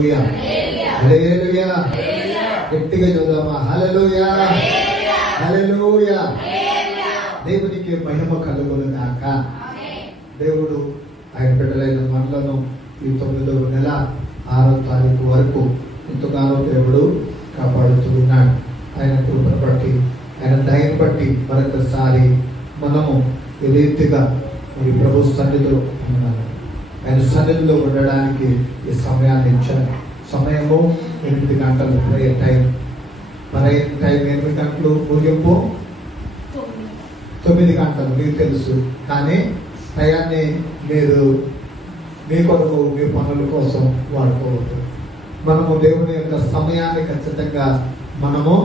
హల్లెలూయా. గట్టిగా చూద్దామా? హల్లెలూయా, హల్లెలూయా. దేవునికి మహిమ కలుగును గాక. దేవుడు ఆయన బిడ్డలైన మనలను ఈ 9వ నెల 6వ తారీఖు వరకు ఎంతగానో దేవుడు కాపాడుతూ ఉన్నాడు. ఆయన కృపను బట్టి, ఆయన దయను బట్టి మరొకసారి మనము ఈ రీతిగా మరి ప్రభు సన్నిధిలో ఉన్నాము. ఆయన సన్నిధిలో ఉండడానికి ఈ సమయాన్ని ఇచ్చారు. సమయము 8 గంటలు ప్రేయర్ టైం. ప్రేయర్ టైం 8 గంటలు, ముగింపు 9 గంటలు. మీకు తెలుసు, కానీ టయాన్ని మీరు మీ కొరకు, మీ పనుల కోసం వాడుకోవద్దు. మనము దేవుని యొక్క సమయాన్ని ఖచ్చితంగా మనము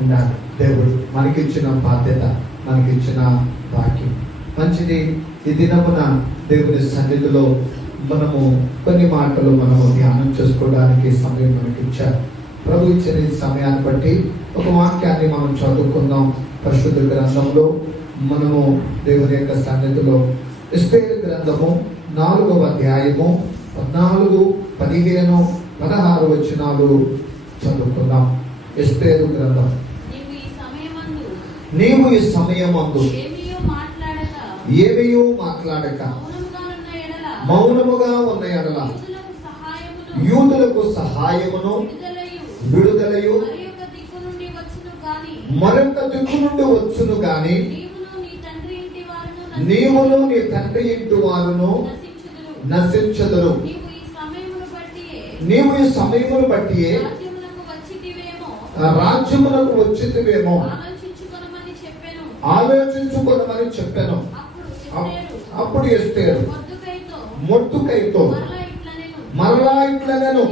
ఉండాలి. దేవుడు మనకిచ్చిన బాధ్యత, మనకిచ్చిన భాగ్యం మంచిది. ఈ దినమున దేవుని సన్నిధిలో మనము కొన్ని మాటలు మనము ధ్యానం చేసుకోవడానికి సమయం మనకి ఇచ్చారు. ప్రభు ఇచ్చిన ఈ సమయాన్ని బట్టి ఒక వాక్యాన్ని మనం చదువుకుందాం. పరిశుద్ధ గ్రంథంలో మనము దేవుని యొక్క సన్నిధిలో ఎస్తేరు గ్రంథము 4వ అధ్యాయము 14, 15, 16 వచనాలు చదువుకుందాం. ఎస్తేరు గ్రంథం. నీవు ఈ సమయమందు ఏమీయూ మాట్లాడక మౌనముగా ఉన్న ఎడల యూదులకు సహాయమును విడుదలయు మరొక దిక్కు నుండి వచ్చును గాని నీవును నీ తండ్రి ఇంటి వారును నశించదురు. నీవు ఈ సమయమును బట్టి రాజ్యములకు వచ్చితివేమో ఆలోచించుకొనమని చెప్పాను. అప్పుడు ఎస్తేరు మొర్దుకైతో మరలా ఇట్లనెను,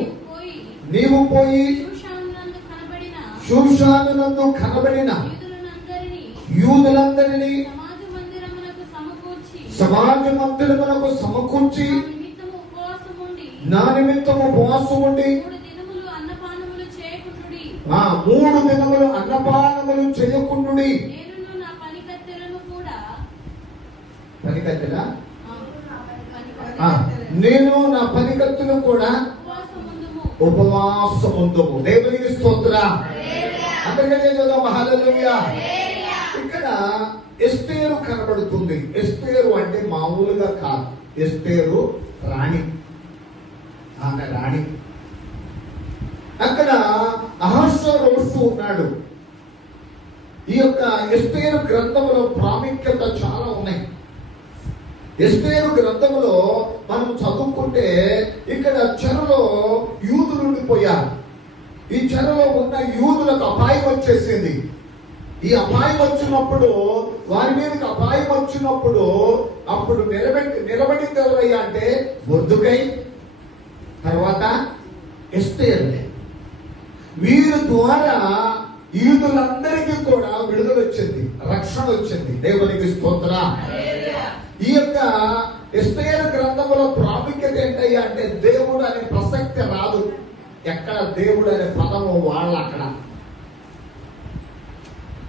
నీవు పోయి షూషానునందు కనబడిన యూదులందరినీ సమాజ మందిరమునకు సమకూర్చి నా నిమిత్తము ఉపవాసం ఉండి 3 దినములు అన్నపానములు చేయకుండుడి. పనికత్తెలా? నేను నా పనికత్తులు కూడా ఉపవాసముందుము. దేవునికి స్తోత్రం. అందుకనే చూద్దాం. హల్లెలూయా. ఇక్కడ ఎస్తేరు కనబడుతుంది. ఎస్తేరు అంటే మామూలుగా కాదు. ఎస్తేరు రాణి, ఆమె రాణి. అక్కడ అహష్వేరోషు ఉన్నాడు. ఈ యొక్క ఎస్తేరు గ్రంథంలో ప్రాముఖ్యత చాలా ఉన్నాయి. ఎస్తేరు గ్రంథంలో మనం చదువుకుంటే ఇక్కడ చెరలో యూదులు ఉండిపోయారు. ఈ చెరలో ఉన్న యూదులకు అపాయం వచ్చేసింది. ఈ అపాయం వచ్చినప్పుడు, వారి మీదకి అపాయం వచ్చినప్పుడు అప్పుడు నిలబడింది ఎవరయ్యా అంటే మొర్దుకై, తర్వాత ఎస్తేరు. వీరి ద్వారా యూదులందరికీ కూడా విడుదల వచ్చింది, రక్షణ వచ్చింది. దేవునికి స్తోత్రం. ఈ యొక్క ఎస్తేరు గ్రంథంలో ప్రాముఖ్యత ఏంటయ్యా అంటే దేవుడు అనే ప్రసక్తి రాదు. ఎక్కడ దేవుడు అనే పదము వాళ్ళ అక్కడ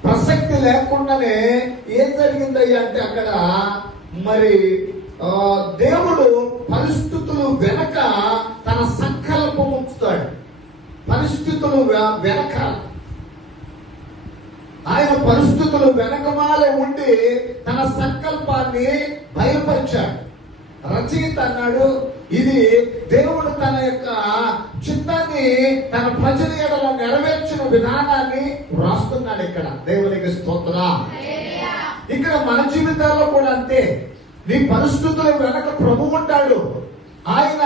ప్రసక్తి లేకుండానే ఏం జరిగిందయ్యా అంటే అక్కడ మరి దేవుడు పరిస్థితులు వెనక తన సంకల్పం ఉంచుతాడు. పరిస్థితులు వెనక ఆయన పరిస్థితులు వెనకమాలే ఉండి తన సంకల్పాన్ని బయలుపరిచాడు. రచయిత అన్నాడు, ఇది దేవుడు తన యొక్క చిత్తాన్ని తన ప్రజల ఎడల నెరవేర్చిన విధానాన్ని రాస్తున్నాడు ఇక్కడ. దేవునికి స్తోత్రం. ఇక్కడ మన జీవితాల్లో కూడా అంతే. నీ పరిస్థితుల వెనక ప్రభు ఉంటాడు. ఆయన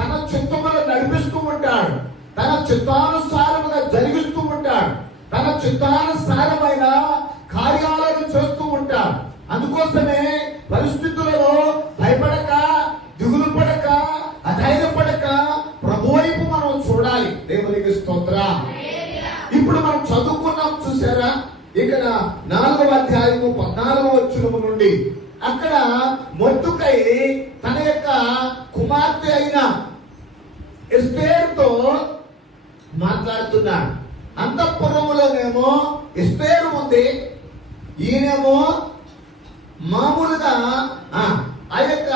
తన చిత్తమును నడిపిస్తూ ఉంటాడు. తన చిత్తానుసారముగా జరిగిస్తూ ఉంటాడు. తన చిత్తానుసారమైన కార్యాలను చేస్తూ ఉంటాడు. అందుకోసమే పరిస్థితులలో భయపడక, దిగులు పడక, అధైర్యపడక ప్రభు వైపు మనం చూడాలి. దేవునికి స్తోత్రం. ఇప్పుడు మనం చదువుకున్నాం, చూసారా? ఇక్కడ 4వ అధ్యాయము 14వ వచనము నుండి అక్కడ మొర్దుకై తన యొక్క కుమార్తె అయిన ఎస్తేరుతో మాట్లాడుతున్నాడు. అంతఃపురములోనేమో ఎస్తేరు ఉంది, ఈయనేమో మామూలుగా ఆ యొక్క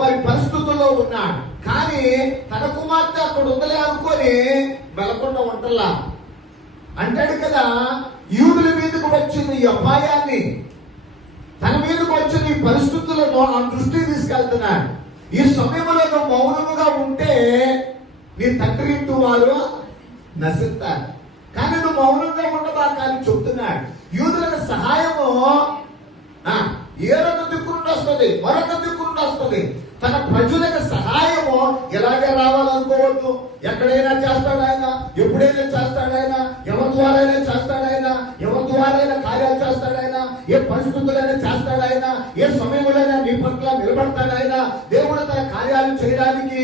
మరి పరిస్థితుల్లో ఉన్నాడు. కానీ తన కుమార్తె అక్కడ ఉందలే అనుకొని వెళ్లకుండా ఉంటలా. అంటాడు కదా, యూదుల మీదకు వచ్చిన ఈ అపాయాన్ని, తన మీదకు వచ్చిన ఈ పరిస్థితులను ఆ దృష్టికి తీసుకెళ్తున్నాడు. ఈ సమయంలో నువ్వు మౌనముగా ఉంటే నీ తండ్రి ఇంటూ వారు నశిస్తారు. కానీ నువ్వు మౌనంగా ఉండదా కానీ చెప్తున్నాడు. యూదులకు సహాయము ఏరొక దిక్కు నుండి వస్తుంది, మరొక దిక్కు నుండి వస్తుంది. తన ప్రజలకు సహాయము ఎలాగే రావాలనుకోవద్దు. ఎక్కడైనా చేస్తాడు ఆయన, ఎప్పుడైనా చేస్తాడు ఆయన, ఎవరి ద్వారా అయినా చేస్తాడు ఆయన, ఎవరి ద్వారా అయినా కార్యాలు చేస్తాడు ఆయన, ఏ పరిస్థితులైనా చేస్తాడు ఆయన, ఏ సమయంలోనైనా నీ పట్ల నిలబడతాడు ఆయన. దేవుడు తన కార్యాలు చేయడానికి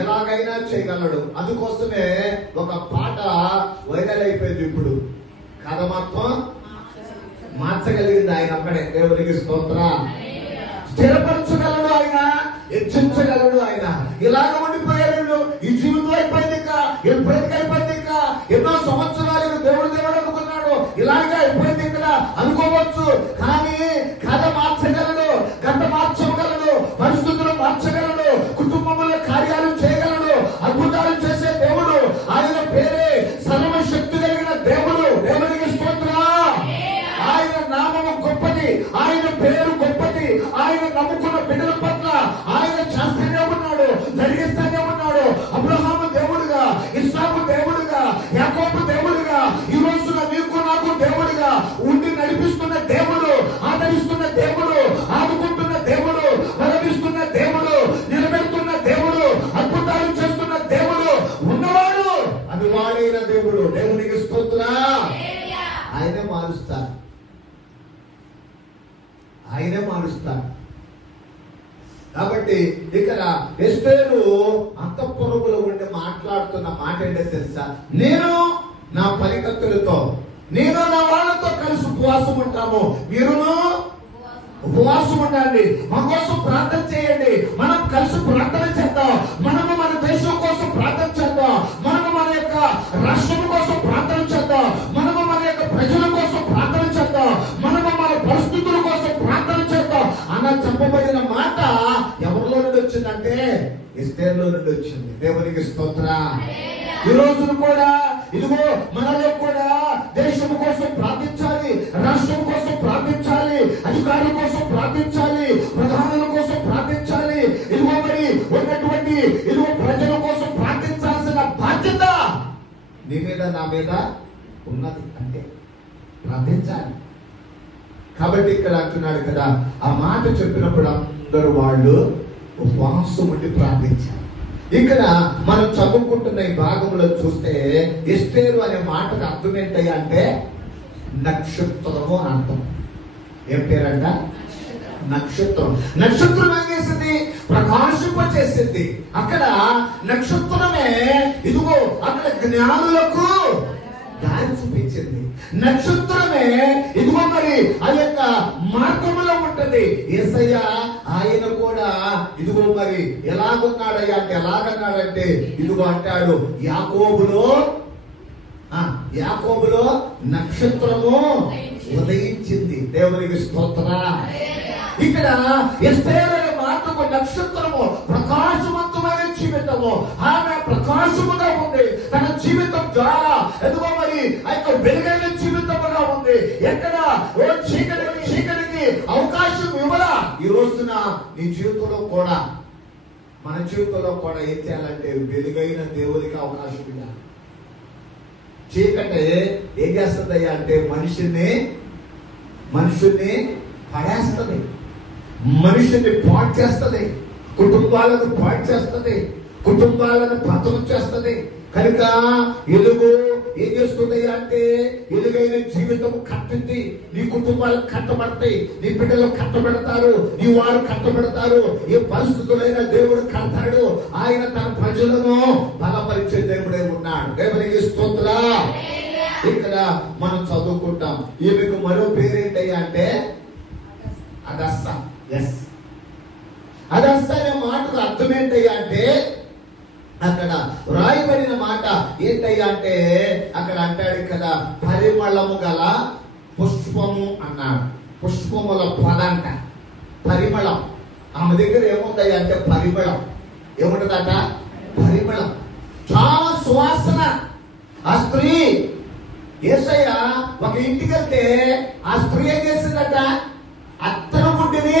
ఎలాగైనా చేయగలడు. అందుకోసమే ఒక పాట వైరల్ అయిపోయింది. ఇప్పుడు కథ మొత్తం మార్చగలిగింది ఆయన ఒక్కడే. దేవునికి స్తోత్రం. స్థిరపరచగలడు ఆయన, హెచ్చించగలడు ఆయన. ఇలాగ ఉండిపోయాడు. ఈ జీవితం అయిపోయింది, ఈ బ్రతికి అయిపోయింది, ఎన్నో సంవత్సరాలు దేవుడు అనుకున్నాడు, ఇలాగే అయిపోయింది ఇక్కడ అనుకోవచ్చు. కానీ కథ మార్చగలడు, గత మార్చగలడు, పరిస్థితులు మార్చగలడు, కుటుంబంలో కార్యాలు చేయగలడు, అద్భుతాలు చేసే దేవుడు. ఆయన పేరే సర్వశక్తి కలిగిన దేవుడు. దేవునికి స్తోత్రం. ఆయన నామము గొప్పది, ఆయన పేరు గొప్పది. ఆయన నమ్ముకున్న బిడ్డల పట్ల ఆయన చేస్తూనే ఉన్నాడు, జరిగిస్తూనే ఉన్నాడు. అబ్రహాము దేవుడుగా, ఇస్సాకు దేవుడుగా, యాకోబు దేవుడుగా, ఈ రోజున నీకు నాకు దేవుడుగా ఉండి నడిపిస్తున్న దేవుడు, ఆదరిస్తున్న దేవుడు, ఆదుకుంటున్న దేవుడు, బలమిస్తున్న దేవుడు, నిలబెడుతున్న దేవుడు, అద్భుతాలు చేస్తున్న దేవుడు ఉన్నవాడు. అది వాడైన దేవుడు. దేవునికి స్తోత్రం. ఆయనే మారుస్తారు, ఆయనే మారుస్తారు. కాబట్టి ఇక్కడ ఎస్తేరు అంతఃపురములో ఉండి మాట్లాడుతున్న మాట ఏంటో తెలుసా? నేను నా పరికత్తులతో, నేను నా వాళ్ళతో కలిసి ఉపవాసం ఉంటాము, మీరును ఉపవాసం ఉండండి, మా కోసం ప్రార్థన చేయండి, మనం కలిసి ప్రార్థన చేద్దాం, మనము మన దేశం కోసం ప్రార్థన చేద్దాం, మనము మన యొక్క రాష్ట్రం కోసం ప్రార్థన చేద్దాం, మనము మన యొక్క ప్రజల కోసం ప్రార్థన చేద్దాం, మనము మన పరిస్థితుల కోసం ప్రార్థన చేద్దాం అన్న చెప్పబడిన మాట ఎవరిలో నుండి వచ్చిందంటే ఎస్తేరులో నుండి వచ్చింది. దేవునికి స్తోత్రం. ఈ రోజున కూడా ఇదిగో మనలో కూడా దేశం కోసం ప్రార్థించాలి, రాష్ట్రం కోసం ప్రార్థించాలి, అధికారుల కోసం ప్రార్థించాలి, ప్రధానుల కోసం ప్రార్థించాలి. ఇదిగో మరి ఉన్నటువంటి ఇదిగో ప్రజల కోసం ప్రార్థించాల్సిన బాధ్యత నీ మీద నా మీద ఉన్నది. అంటే ప్రార్థించాలి. కాబట్టి ఇక్కడ అంటున్నాడు కదా, ఆ మాట చెప్పినప్పుడు అందరూ వాళ్ళు ఉపవాసం ఉండి ప్రార్థించారు. ఇక్కడ మనం చదువుకుంటున్న ఈ భాగంలో చూస్తే ఎస్తేరు అనే మాటకు అర్థం ఏంటయ్యా అంటే నక్షత్రము అని అర్థం. ఏం పేరంట? నక్షత్రం. నక్షత్రం ఏం చేసింది? ప్రకాశింప చేసింది. అక్కడ నక్షత్రమే ఇదిగో అక్కడ జ్ఞానులకు దారి చూపించింది. నక్షత్రమే ఇదిగో మరి ఆ యొక్క మార్గంలో ఉంటది. యేసయ్య ఆయన కూడా ఇదిగో మరి ఎలాగున్నాడయ్యా అంటే ఎలాగన్నాడంటే ఇదిగో అంటాడు, యాకోబులో నక్షత్రము ఉదయించింది. దేవునికి స్తోత్రం. ఇక్కడ ఎస్తేరు అనే మాటకు నక్షత్రము ప్రకాశవంతమైన జీవితము. ఆమె ప్రకాశముగా ఉంది. తన జీవితం ద్వారా ఎదుగో మరి ఆ యొక్క వెలుగైన జీవితముగా ఉంది. ఎక్కడ చీకటికి అవకాశం ఇవ్వరా? ఈ రోజున నీ జీవితంలో కూడా, మన జీవితంలో కూడా ఏం చేయాలంటే వెలుగైన దేవునికి అవకాశం ఇవ్వాలి. చీకటి ఏం చేస్తుందయ్యా అంటే మనుషుల్ని పడేస్తుంది, మనుషుల్ని పాడు చేస్తుంది, కుటుంబాలను పాడు చేస్తుంది, కుటుంబాలను పతనం చేస్తుంది. కనుక ఎలుగు ఏం చేస్తుంది అంటే ఎలుగైన జీవితం కట్టింది. నీ కుటుంబాలు కట్టబడతాయి, నీ బిడ్డలు కట్టబెడతారు, నీ వారు కట్టబెడతారు. ఏ పరిస్థితులైనా దేవుడు కడతాడు. ఆయన తన ప్రజలను బలపరిచే దేవుడే ఉన్నాడు. దేవునికి స్తోత్రం. ఇక్కడ మనం చదువుకుంటాం. ఈమెకు మరో పేరేంటయ్యా అంటే అగస్స. ఎస్, అగస్స అనే మాటకు అర్థం ఏంటయ్యా అంటే అక్కడ రాయబడిన మాట ఏంటయ్యా అంటే అక్కడ అంటాడు కదా, పరిమళము గల పుష్పము అన్నాడు. పుష్పముల పదంట పరిమళం. ఆమె దగ్గర ఏముందయ్యా అంటే పరిమళం. ఏముంటదట? పరిమళం, చాలా సువాసన. ఆ స్త్రీ యేసయ్య ఒక ఇంటికి వెళ్తే ఆ స్త్రీ ఏం చేసిందట? అత్తరు ముడ్డిని,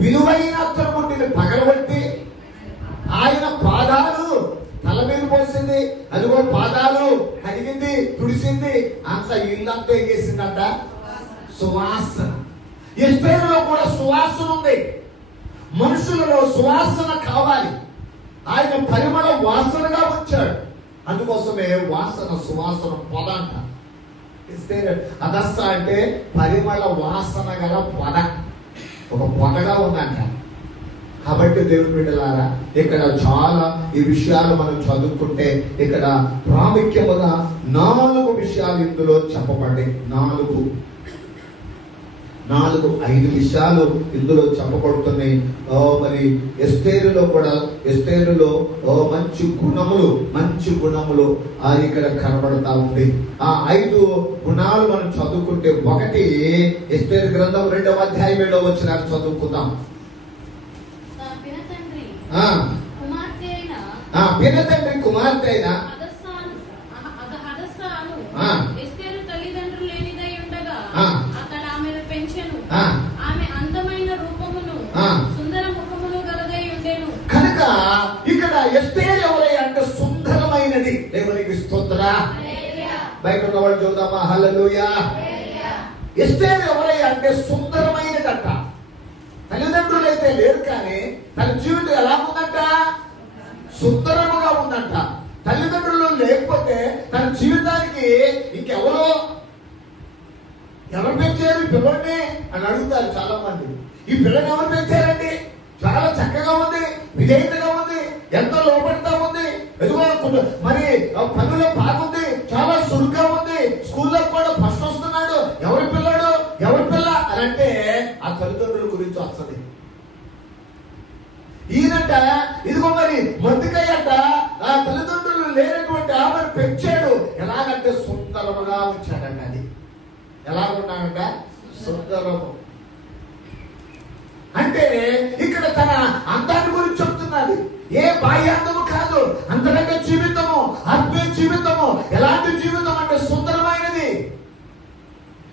విలువైన అత్తరు ముడ్డిని పగలబట్టి ఆయన పాదాలు తల మీద పోసింది. అదిగో పాదాలు కడిగింది, తుడిసింది. అంత ఇల్లంతా ఏం చేసిందంట? సువాసన. ఎస్తేరులో కూడా సువాసన ఉంది. మనుషులలో సువాసన కావాలి. ఆయన పరిమళ వాసనగా వచ్చాడు. అందుకోసమే వాసన, సువాసన పొద అంట. అగస్త అంటే పరిమళ వాసన గల పొద, ఒక పొదగా ఉందంట. కాబట్టి దేవుని బిడ్డలారా, ఇక్కడ చాలా ఈ విషయాలు మనం చదువుకుంటే ఇక్కడ ప్రాముఖ్యముగా 4 విషయాలు ఇందులో చెప్పబడ్డాయి. 5 విషయాలు ఇందులో చెప్పబడుతున్నాయి. మరి ఎస్తేరులో కూడా, ఎస్తేరులో మంచి గుణములు ఇక్కడ కనబడతా ఉంది. ఆ 5 గుణాలు మనం చదువుకుంటే, 1 ఎస్తేరు గ్రంథం 2వ అధ్యాయం 7వ వచనం చదువుకుందాం. పినతండ్రి కుమార్తె అయిన కనుక ఇక్కడ ఎస్తేరు ఎవరై అంటే సుందరమైనది. దేవునికి స్తోత్రం. బయట ఉన్నవాళ్ళు చూద్దామా? హల్లెలూయా. ఎస్తేరు ఎవరై అంటే సుందరమైనదట. తల్లిదండ్రులు అయితే లేరు, కానీ తన జీవితం ఎలా ఉందంట? సుందరముగా ఉందంట. తల్లిదండ్రులు లేకపోతే తన జీవితానికి ఇంకెవరు పెంచారు ఈ పిల్లల్ని అని అడుగుతారు చాలా మంది. ఈ పిల్లని ఎవరు పెంచారండి? చాలా చక్కగా ఉంది, విధేయతగా ఉంది, ఎంతో లోపడతా ఉంది, ఎదుగు మరి పనులో బాగుంది, చాలా సురుగ్గా ఉంది, స్కూల్లో కూడా ఫస్ట్ వస్తున్నాడు. ఎవరి పిల్లాడు, ఎవరి పిల్ల అని అంటే ఆ తల్లిదండ్రుల గురించి వస్తుంది. ఈయనంట ఇదిగో మరి మొద్దుకాయ అంట ఆ తల్లిదండ్రులు లేనటువంటి ఆమెను పెంచాడు. ఎలాగంటే సుందరముగా ఉంచాడంట. అది ఎలా ఉన్నాడంట? సుందరము. అంటే ఇక్కడ తన అందాన్ని గురించి చెప్తున్నది. ఏ బాహ్యాంతము కాదు, అంతరంగ జీవితము, ఆత్మీయ జీవితము. ఎలాంటి జీవితం అంటే సుందరమైనది.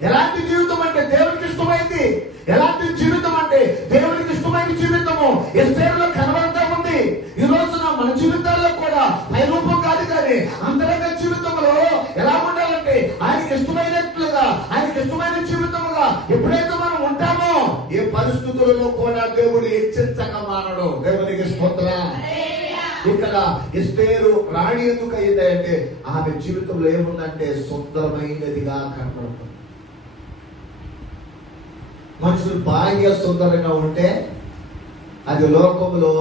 ఎలాంటి జీవితం అంటే దేవునికి ఇష్టమైంది. ఎలాంటి జీవితం అంటే దేవునికి ఇష్టమైన జీవితము ఎస్తేరులో కనబడతా ఉంది. ఈ రోజున మన జీవితాల్లో కూడా పైరూపం కాదు, కానీ అంతరంగ జీవితంలో ఎలా ఉండాలంటే ఆయనకి ఇష్టమైనట్లుగా, ఆయనకి ఇష్టమైన జీవితముగా ఎప్పుడైతే మనం ఉంటామో ఏ పరిస్థితులలో కూడా దేవుడు హెచ్చరించక మానడు. దేవునికి స్తోత్రం. ఇక్కడ ఎస్తేరు రాణి ఎందుకు అయిందంటే ఆమె జీవితంలో ఏముందంటే సుందరమైనదిగా కనబడుతుంది. మనుషులు బాగా సుందరంగా ఉంటే అది లోకంలో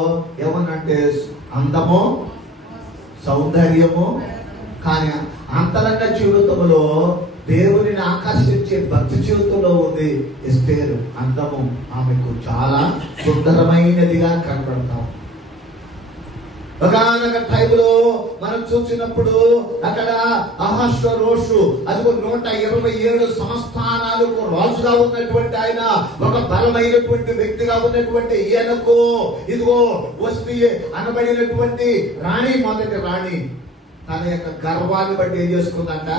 ఏమన్నంటే అందము, సౌందర్యము. కానీ అంతరంగ జీవితంలో దేవునిని ఆకర్షించే భక్తి జీవితంలో ఉంది ఎస్తేరు. అందము ఆమెకు చాలా సుందరమైనదిగా కనబడతాం. ఒకనొక టైంలో మనం చూసినప్పుడు అక్కడ అహష్వేరోషు అదిగో 127 సంస్థానాలకు రాజుగా ఉన్నటువంటి ఆయన, ఒక బలమైనటువంటి వ్యక్తిగా ఉన్నటువంటి ఈయనకు ఇదిగో వస్తీ అనబడినటువంటి రాణి, మొదటి రాణి తన యొక్క గర్వాన్ని బట్టి ఏం చేసుకుందంట?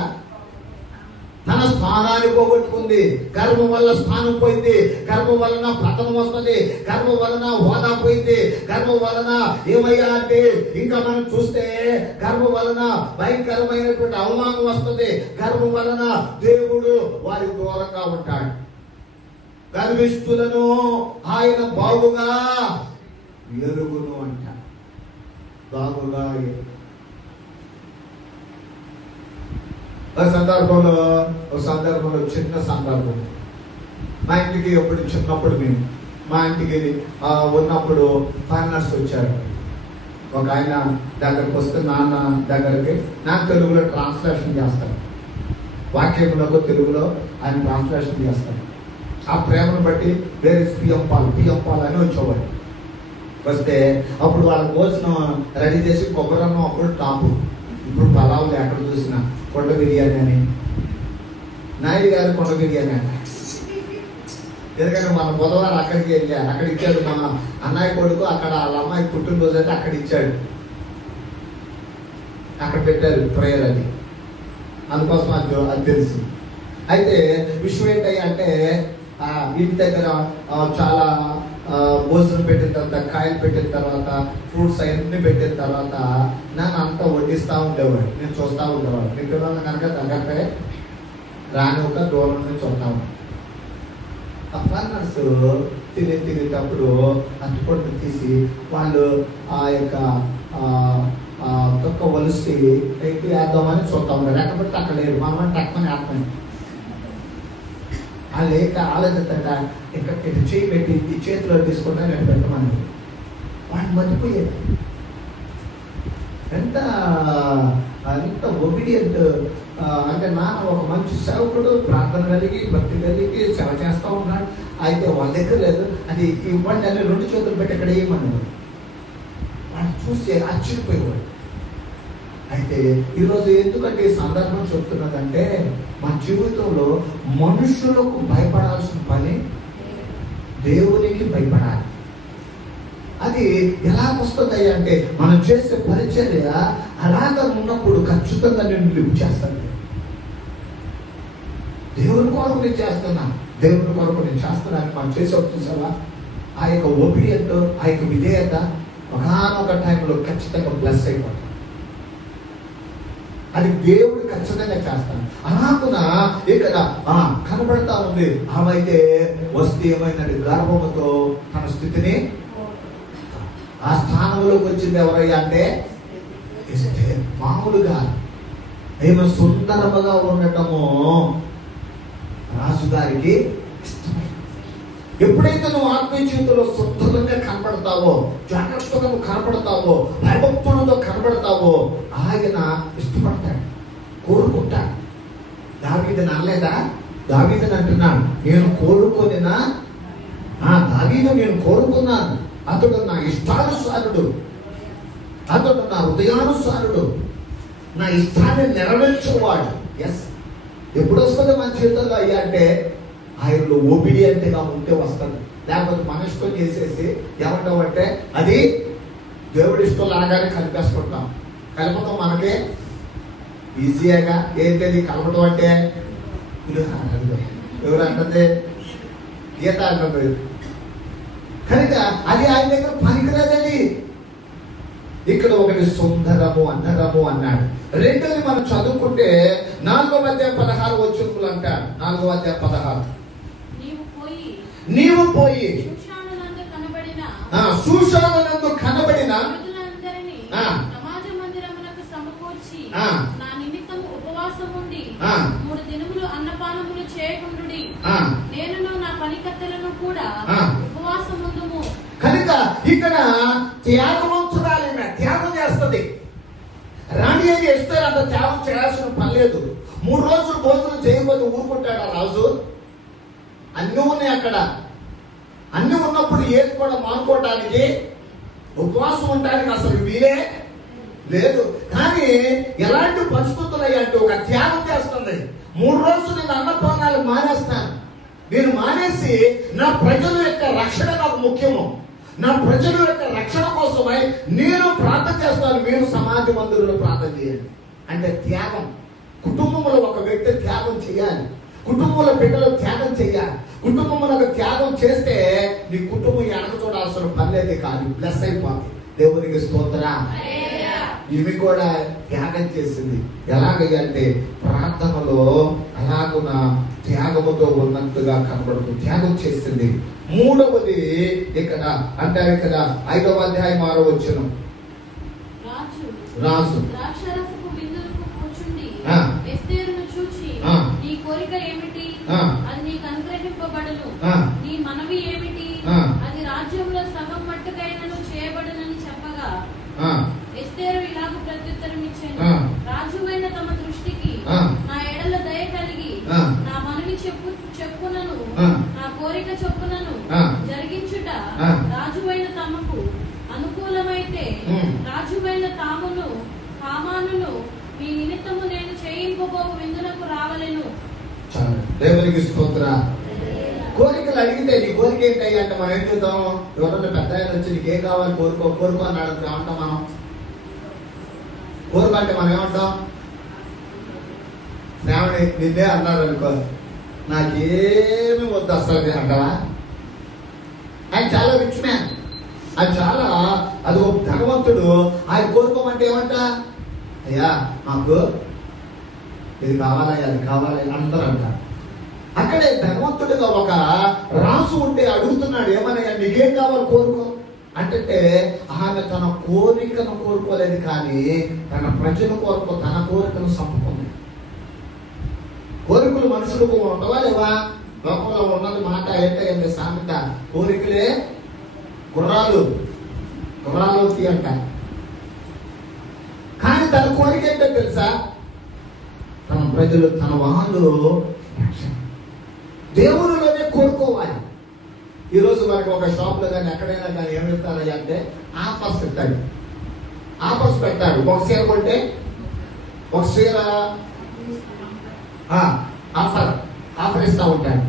తన స్థానాన్ని పోగొట్టుకుంది. గర్వం వల్ల స్థానం పోయింది, గర్వం వలన పతనం వస్తుంది, గర్వం వలన హోదా పోయింది, గర్వం వలన ఏమయ్యా అంటే ఇంకా మనం చూస్తే గర్వం వలన భయంకరమైనటువంటి అవమానం వస్తుంది. గర్వం వలన దేవుడు వారి దూరంగా ఉంటాడు. గర్విష్ఠులను ఆయన బాగుగా ఎరుగును అంట. బాగుగా ఒక సందర్భంలో చిన్న సందర్భం. మా ఇంటికి ఎప్పుడు చిన్నప్పుడు మేము మా ఇంటికి ఉన్నప్పుడు ఫారినర్స్ వచ్చారు. ఒక ఆయన దగ్గరకు వస్తే నాన్న దగ్గరికి నాకు తెలుగులో ట్రాన్స్లేషన్ చేస్తాను. వాక్యంలో తెలుగులో ఆయన ట్రాన్స్లేషన్ చేస్తాడు. ఆ ప్రేమను బట్టి వేరే పిఎం పాల్ అని వచ్చేవాడు. వస్తే అప్పుడు వాళ్ళ భోజనం రెడీ చేసి కొబ్బరన్నం అప్పుడు టాపు. ఇప్పుడు పలావులు ఎక్కడ చూసినా కొండ బిర్యానీ అని, నాయుడు గారు కొండ బిర్యానీ అని. ఎందుకంటే మన బుధవారం అక్కడికి వెళ్ళారు, అక్కడ ఇచ్చాడు. మన అన్నయ్య కొడుకు అక్కడ వాళ్ళ అమ్మాయి పుట్టినరోజు అయితే అక్కడ ఇచ్చాడు, అక్కడ పెట్టారు ప్రేయర్ అది. అందుకోసం అది తెలుసు. అయితే విషయం ఏంటయ్యా అంటే ఇంటి దగ్గర చాలా భోజనం పెట్టిన తర్వాత, కాయలు పెట్టిన తర్వాత, ఫ్రూట్స్ అవన్నీ పెట్టిన తర్వాత నన్ను అంతా వడ్డిస్తూ ఉండేవాడు. నేను చూస్తూ ఉండేవాడు. మీ పిల్లలు కనుక తగ్గట్టే రాని ఒక దూరం నుంచి చూస్తాము. ఆ ఫార్మర్స్ తినేటప్పుడు అట్టుపండు తీసి వాళ్ళు ఆ యొక్క తొక్క వలిసి ఎక్కి వేద్దామని చూస్తా ఉన్నారు. లేకపోతే అక్కడ లేదు, మనం టక్కని వేస్తాం. ఆ లేక ఆలోచిస్తా ఇక్కడ ఇటు చేయి పెట్టి ఈ చేతిలో తీసుకుంటా నేను పెట్టమని వాడిని మర్చిపోయాడు. ఎంత ఒబీడియంట్ అంటే నాన్న ఒక మంచి సేవకుడు, ప్రార్థన కలిగి భక్తి కలిగి సేవ చేస్తూ ఉన్నాడు. అయితే వాళ్ళ దగ్గర లేదు, అది ఇవ్వండి అని 2 చేతులు పెట్టి ఇక్కడ ఏమన్నాడు. వాడిని చూసి ఆశ్చర్యపోయేవాడు. అయితే ఈరోజు ఎందుకంటే ఈ సందర్భం చెప్తున్నదంటే మన జీవితంలో మనుషులకు భయపడాల్సిన పని దేవునికి భయపడాలి. అది ఎలా వస్తుంది అంటే మనం చేసే పరిచర్య అలాగ ఉన్నప్పుడు ఖచ్చితంగా నేను లిఫ్ట్ చేస్తాను. దేవుని కొరకు నేను చేస్తున్నా, దేవుని కొరకు నేను చేస్తున్నాను మనం చేసే చూసావా ఆ యొక్క ఒబీడియంట్, ఆ యొక్క విధేయత ఒకనొక టైంలో ఖచ్చితంగా ప్లస్ అయిపోతుంది. అది దేవుడు ఖచ్చితంగా చేస్తాను. అలాగున ఇక్కడ కనబడతా ఉంది. ఆమె అయితే వస్తే ఏమైందంటే గర్భముతో తన స్థితిని ఆ స్థానంలోకి వచ్చింది. ఎవరయ్యా అంటే మామూలుగా ఏమో సుందరముగా ఉండటము రాజుగారికి ఇష్టమైంది. ఎప్పుడైతే నువ్వు ఆత్మీయ జీవితంలో శుద్ధంగా కనపడతావో, జాగ్రత్తగా నువ్వు కనపడతావో, భయభక్తులతో కనపడతావో ఆయన ఇష్టపడతాడు, కోరుకుంటాడు. దావీదుని అనలేదా? దావీదుని అంటున్నాడు, నేను కోరుకొనినా దావీదు నేను కోరుకున్నాను, అతడు నా ఇష్టానుసారుడు, అతడు నా హృదయానుసారుడు, నా ఇష్టాన్ని నెరవేర్చేవాడు. ఎస్, ఎప్పుడు వస్తుంది మన జీవితంలో అయ్యా అంటే ఆయనలో ఒబీడియంట్గా ఉంటే వస్తుంది. లేకపోతే మన ఇష్టం చేసేసి ఏమంటామంటే అది దేవుడి ఇష్టం లాగానే కలిపేసుకుంటాం. కలపటం మనకే ఈజీగా ఏంటది కలపటం అంటే ఎవరు అంటుంది, గీత అంటుంది. కనుక అది ఆయన దగ్గర పనికిరాదని ఇక్కడ ఒకటి సుందరము అందరము అన్నాడు. రెండోది మనం చదువుకుంటే 4వ అధ్యాయం 16 వచనములు అంటాడు. 4వ అధ్యాయం 16 నీవు పోయి శూషానునందు కనబడిన సమాజ మందిరములకు సమకూర్చి నా నిమిత్తము ఉపవాసముండి 3 దినములు అన్నపానములు చేయకుండుడి, నేను నా పనికత్తెలను కూడా ఉపవాసముందుము. కనుక ఇక్కడ త్యాగవంతురాలి, త్యాగం చేస్తుంది. రాణి ఏం చేస్తే అంత త్యాగం చేయాల్సిన పని లేదు. 3 రోజులు భోజనం చేయకపోతే ఊరుకుంటాడు ఆ రాజు. అన్నీ ఉన్నాయి అక్కడ, అన్ని ఉన్నప్పుడు ఏది కూడా మానుకోవడానికి, ఉపవాసం ఉండడానికి అసలు వీలే లేదు. కానీ ఎలాంటి పరిస్థితులు అంటే ఒక త్యాగం చేస్తుంది. 3 రోజులు నేను అన్నపానాలు మానేస్తాను, నేను మానేసి నా ప్రజల యొక్క రక్షణ నాకు ముఖ్యము, నా ప్రజల యొక్క రక్షణ కోసమై నేను ప్రార్థన చేస్తాను, మీరు సమాజ మందిరంలో ప్రార్థన చేయండి అంటే త్యాగం. కుటుంబంలో ఒక వ్యక్తి త్యాగం చేయాలి, కుటుంబంలో బిడ్డలు త్యాగం చేయాలి. కుటుంబంలో త్యాగం చేస్తే నీ కుటుంబం వెనక చూడాల్సిన పనిలేదే కాదు, ప్లస్ అయిపోతుంది. దేవునికి స్తోత్రా. ఈమె కూడా త్యాగం చేసింది. ఎలాగంటే ప్రార్థనలో అలాగున త్యాగముతో ఉన్నట్టుగా కనబడుతుంది, త్యాగం చేసింది. 3వది ఇక్కడ అంటారు కదా 5వ అధ్యాయం 6వ వచనం, రాజు ఎస్తేరును చూచి నీ కోరిక ఏమిటి, అది నీకు అనుగ్రహింపబడును, నీ మనవి ఏమిటి, అది రాజ్యంలో సగం మట్టుకైనను చేయబడునని చెప్పగా ఎస్తేరు ఇలాగ ప్రత్యుత్తరం ఇచ్చాను, రాజువైన తమ దృష్టికి నా ఎడల దయ కలిగి నా మనవి చెప్పునను నా కోరిక చొప్పునను జరిగించుట రాజువైన తమకు అనుకూలమైతే రాజువైన తామును హామానును మీ నిమిత్తము నేను చేయింపబో విందులకు రావలెను. దేవునికి స్తోత్రం. కోరికలు అడిగితే నీ కోరిక ఏంటయ్యా అంటే మనం ఏం చూద్దాం, ఎవరన్నా పెద్ద ఆయన వచ్చి నీకేం కావాలి కోరుకో కోరుకో అన్నాడు ఏమంటాం మనం? కోరుకో అంటే మనం ఏమంటాం? శ్రావణి నిన్నే అన్నారు అనుకో, నాకేమి వద్దు అసలు అంటావా? ఆయన చాలా రిచ్ మ్యాన్, అది చాలా అది ఒక ధనవంతుడు. ఆయన కోరుకోమంటే ఏమంట, అయ్యా మాకు ఇది కావాలయ్యా అది కావాలి అందరూ అంటారు. అక్కడే ధనవంతుడిగా ఒక రాజు ఉంటే అడుగుతున్నాడు, ఏమనయ్యా నీకేం కావాలి కోరుకో అంటే, ఆమె తన కోరికను కోరుకోలేదు కానీ తన ప్రజల కొరకు తన కోరికను చంపుకుంది. కోరికలు మనుషులకు ఉండవా లేవా? లోకంలో ఉన్నది మాట ఏంటంటే సామెత, కోరికలే గుర్రాలు అంట. కానీ తన కోరిక ఏంటో తెలుసా? తన ప్రజలు తన వాహనులు దేవునిలోనే కోరుకోవాలి. ఈరోజు మనకి ఒక షాప్ లో కానీ ఎక్కడైనా కానీ ఏమి ఇస్తారయ్యా అంటే ఆఫర్స్ పెట్టాడు. ఒక చీర కొంటే ఒక చీర ఆఫర్ ఇస్తా ఉంటాడు,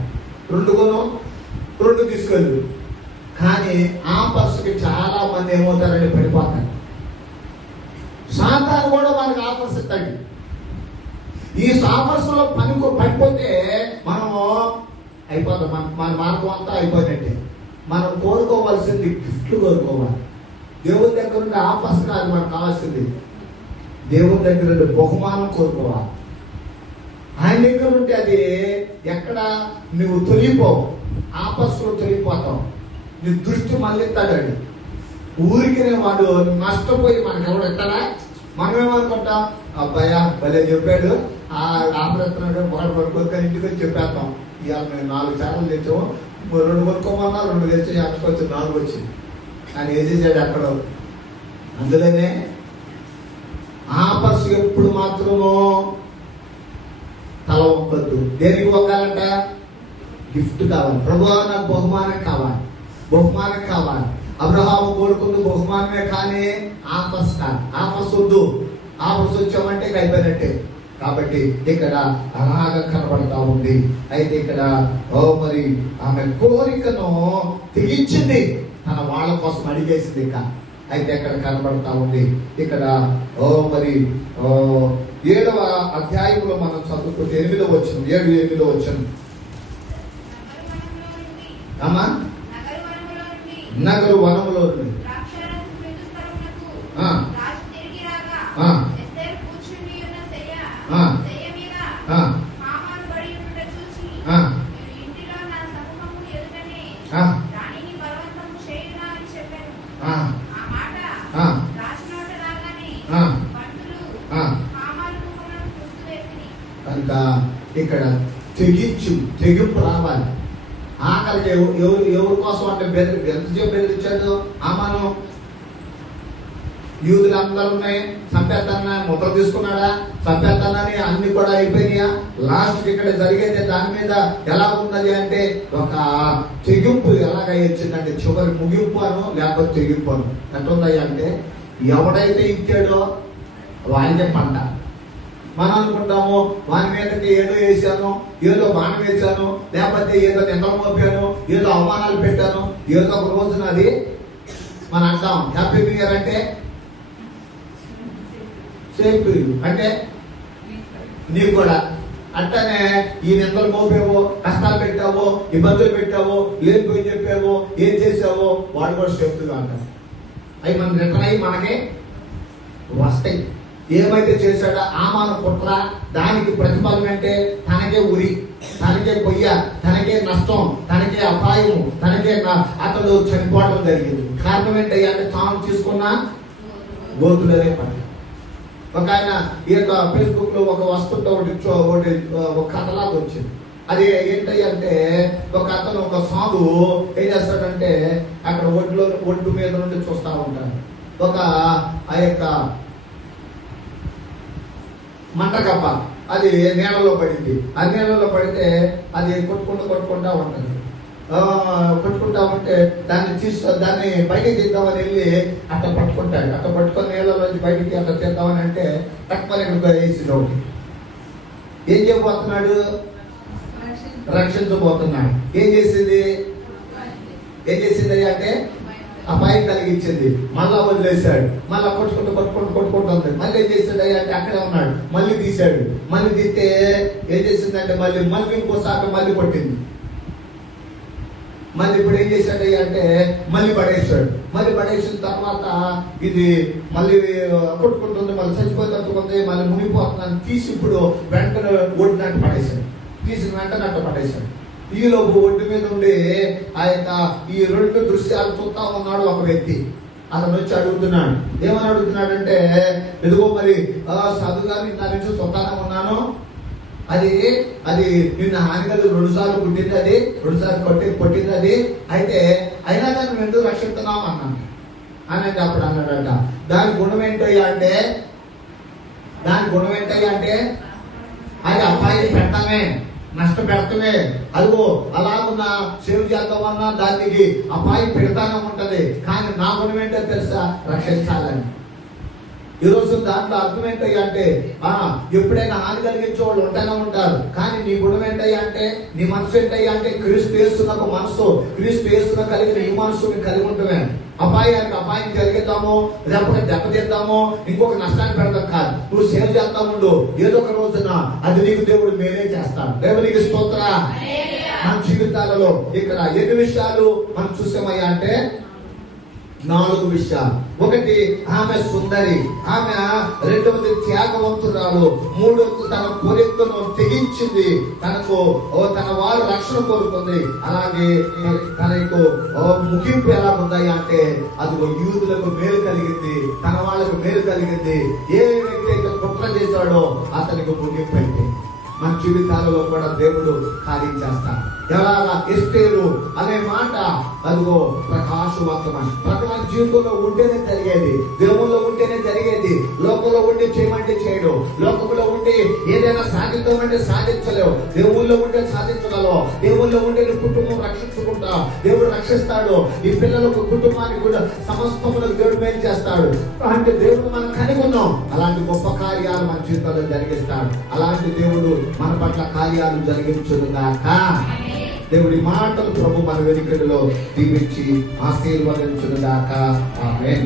2 కొను 2 తీసుకెళ్ళు. కానీ ఆఫర్స్కి చాలా మంది ఏమవుతారని పడిపోతారు. సాతాను కూడా మనకు ఆఫర్స్ ఇస్తాడు. ఈ ఆఫర్స్ లో పడిపోతే మనము అయిపోతాం, మన మార్గం అంతా అయిపోయినట్టే. మనం కోరుకోవాల్సింది గిఫ్ట్లు కోరుకోవాలి. దేవుని దగ్గర నుండి ఆఫర్స్ కాదు మనకు కావాల్సింది, దేవుని దగ్గర నుండి బహుమానం కోరుకోవాలి. ఆయన దగ్గర ఉంటే అది ఎక్కడ నువ్వు తొలిపోవు, ఆపస్సులో తొలిపోతావు. నీ దృష్టి మళ్ళీస్తాడు. ఊరికినే వాడు నష్టపోయి మనకు ఎవడు ఎత్తాడా? మనమేమనుకుంటాం, అబ్బాయా భలే చెప్పాడు, ఆపరేస్తున్నాడు వాడు పడుకోని ఇంటికి వచ్చి చెప్పేస్తాం. ఇవాళ మేము 4 చారలు తెచ్చాము, 2 కొనుక్కోమన్నా 2 తెచ్చి అట్టుకొచ్చి 4 వచ్చింది. ఆయన ఏం చేశాడు అక్కడ? అందులోనే ఆపస్సు ఎప్పుడు మాత్రమో తల ఒప్పద్దు. దేనికి ఒక్కాలంట? గిఫ్ట్ కావాలి. ప్రభువా నాకు బహుమానం కావాలి. అబ్రహాము కోరుకుంది బహుమానమే కానీ ఆఫర్స్ కాదు. ఆఫర్స్ వద్దు. ఆఫర్స్ వచ్చామంటే అయిపోయినట్టే. కాబట్టి ఇక్కడ అలాగా కనబడతా ఉంది. అయితే ఇక్కడ మరి ఆమె కోరికను తెగించింది, తన వాళ్ళ కోసం అడిగేసింది. అయితే ఇక్కడ కనబడతా ఉంది. ఇక్కడ మరి 7వ అధ్యాయంలో మనం చదువుకుంటే 8వ వచనం, 7-8 వచనం. అమ్మా, నగరు వనములో నుండి కనుక ఇక్కడ తెగింపు రావాలి. ఆఖరికి ఎవరి కోసం అంటే ఎంతసేపు బెదిరించాడు ఆమాను? యూదులందరూ ఉన్నాయి, చంపేస్తానా, ముద్ర తీసుకున్నాడా, చంపేస్తానని అన్ని కూడా అయిపోయినాయా? లాస్ట్ ఇక్కడ జరిగేది దాని మీద ఎలా ఉన్నది అంటే ఒక తెగింపు ఎలాగ వచ్చిందంటే చివరి ముగింపు అను లేకపోతే తెగింపు అను ఎట్లుందయ్యా అంటే, ఎవడైతే ఇచ్చాడో వాడితే పంట. మనం అనుకుంటాము వాని మీదకి ఏదో వేసాను, ఏదో బాణం వేసాను, లేకపోతే ఏదో నిందలు మోపాను, ఏదో అవమానాలు పెట్టాను, ఏదో ఒక రోజున అది మనం అంటాం హ్యాపీ న్యూ ఇయర్ అంటే సేమ్ టు యూ అంటే నీకు కూడా అట్టనే ఈ నిందలు మోపావో, కష్టాలు పెట్టావో, ఇబ్బందులు పెట్టావో, లేకపోయి చెప్పావో, ఏం చేసావో వాడు కూడా సేఫ్గా అంటారు. అవి మనం రిటర్న్ అయ్యి మనకే వస్తాయి. ఏమైతే చేశాడో ఆమాను కుట్ర, దానికి ప్రతిఫలం అంటే తనకే ఉరి, తనకే పొయ్య, తనకే నష్టం, తనకే అపాయం, తనకే అతడు చనిపోవడం జరిగింది. కారణం ఏంటయ్యా అంటే తాను తీసుకున్న గోతులనే పడ్డ. ఒక ఆయన ఈ యొక్క ఫేస్బుక్ లో ఒక వస్తుంటే ఒకటి ఒక కథలాగా వచ్చింది. అది ఏంటంటే ఒక అతను ఒక సాధు ఏం చేస్తాడంటే అక్కడ ఒడ్డు మీద నుండి చూస్తా ఉంటాడు. ఒక ఆ యొక్క మంటకప్ప అది నీళ్ళలో పడింది. ఆ నీళ్ళలో పడితే అది కొట్టుకుంటా ఉంటుంది. కొట్టుకుంటా ఉంటే దాన్ని బయటికి తీద్దామని వెళ్ళి అట్లా పట్టుకుంటాడు. అట్లా పట్టుకొని నీళ్ళలోంచి బయటికి అట్లా తీద్దామని అంటే తక్కువ ఇక్కడ వేసింది ఒకటి. ఏం చేయబోతున్నాడు? రక్షించబోతున్నాడు. ఏం చేసింది అంటే అపాయం కలిగించింది. మళ్ళా వదిలేశాడు. మళ్ళా కొట్టుకుంటుంది. మళ్ళీ ఏం చేశాడు అంటే అక్కడే ఉన్నాడు. మళ్ళీ తీశాడు. మళ్ళీ తీస్తే ఏం చేసిందంటే మళ్ళీ ఇంకోసారి మళ్ళీ కొట్టింది. మళ్ళీ ఇప్పుడు ఏం చేశాడు అంటే మళ్ళీ పడేశాడు. మళ్ళీ పడేసిన తర్వాత ఇది మళ్ళీ కొట్టుకుంటుంది, మళ్ళీ చచ్చిపోతుంది, మళ్ళీ మునిగిపోతుందని తీసి ఇప్పుడు వెంటనే ఒడ్డునట్టు పడేశాడు. తీసిన వెంటనే అట్టు పడేశాడు. ఈలోపు ఒడ్డు మీద ఉండి ఆ యొక్క ఈ రెండు దృశ్యాలు చూస్తా ఉన్నాడు ఒక వ్యక్తి. అతను వచ్చి అడుగుతున్నాడు. ఏమని అడుగుతున్నాడంటే, ఎదుగో మరి సాధు గారు నా నుంచి చూస్తానే ఉన్నాను, అది నిన్న హానిగలు 2 సార్లు పుట్టింది, అది 2 సార్లు కొట్టింది, అది అయితే అయినా కానీ నువ్వు ఎందుకు రక్షిస్తున్నావు అన్నాను. అని అప్పుడు అన్నాడట, దాని గుణం ఏంటయ్యా అంటే అది అబ్బాయి పెట్టమే, నష్టపెడతమే. అదిగో అలాగున్న సేవ చేద్దామన్నా దానికి అపాయి పెడతానే ఉంటది. కానీ నా గుణం ఏంటో తెలుసా, రక్షించాలని. ఈరోజు దాంట్లో అర్థం ఏంటయ్యా అంటే ఎప్పుడైనా హాని కలిగించే వాళ్ళు ఉంటూనే ఉంటారు. కానీ నీ గుణం ఏంటయ్యా అంటే, నీ మనసు ఏంటయ్యా అంటే క్రీస్తు యేసునకు మనసు, క్రీస్తు యేసున కలిగిన ఈ మనసుని కలిగి ఉండమే. అపాయం కలిగిద్దాము, లేకపోతే దెబ్బతిద్దాము, ఇంకొక నష్టాన్ని పెడతాం కాదు. నువ్వు సేవ చేస్తా ఉండు, ఏదో ఒక రోజున అది నీకు దేవుడు మేలే చేస్తాడు. దేవునికి స్తోత్ర. మన జీవితాలలో ఇక్కడ ఎన్ని విషయాలు మనం చూసామయ్యా అంటే 4 విషయాలు. ఒకటి, ఆమె సుందరి. ఆమె రెండవది త్యాగవంతురాలు. మూడవది తన కోరికను తెగించింది. తన వారు రక్షణ కోరుకుంది. అలాగే తనకు ముగింపు ఎలా ఉందాయి అంటే అది యూదులకు మేలు కలిగింది, తన వాళ్ళకు మేలు కలిగింది. ఏ వ్యక్తి అయితే కుట్ర చేశాడో అతనికి ముగింపు అయితే మన జీవితాలలో కూడా దేవుడు కార్యం చేస్తాడు. ఎలాగా ఎస్తేరు అనే మాట అదిగో ప్రకాశవంతమైన ప్రతి జీవితంలో ఉంటేనే జరిగేది, దేవుల్లో ఉంటేనే జరిగేది. లోకంలో ఉండి చేయమంటే చేయడు, లోకంలో ఉండి ఏదైనా సాధించమంటే సాధించలేవు. దేవుల్లో ఉంటే సాధించగలవు. దేవుల్లో ఉండే కుటుంబం రక్షించుకుంటా, దేవుడు రక్షిస్తాడు. ఈ పిల్లలకు కుటుంబానికి కూడా సమస్తములకు దేవుడు మేలు చేస్తాడు. అంటే దేవుడు మనం కనుగొన్నాం, అలాంటి గొప్ప కార్యాలు మన జీవితంలో జరిగిస్తాడు. అలాంటి దేవుడు మన పట్ల కార్యాలు జరిగించుగాక. దేవుడి మాటలు ప్రభు మన వెనుకలో దీవించి ఆశీర్వదించుగాక. ఆమేన్.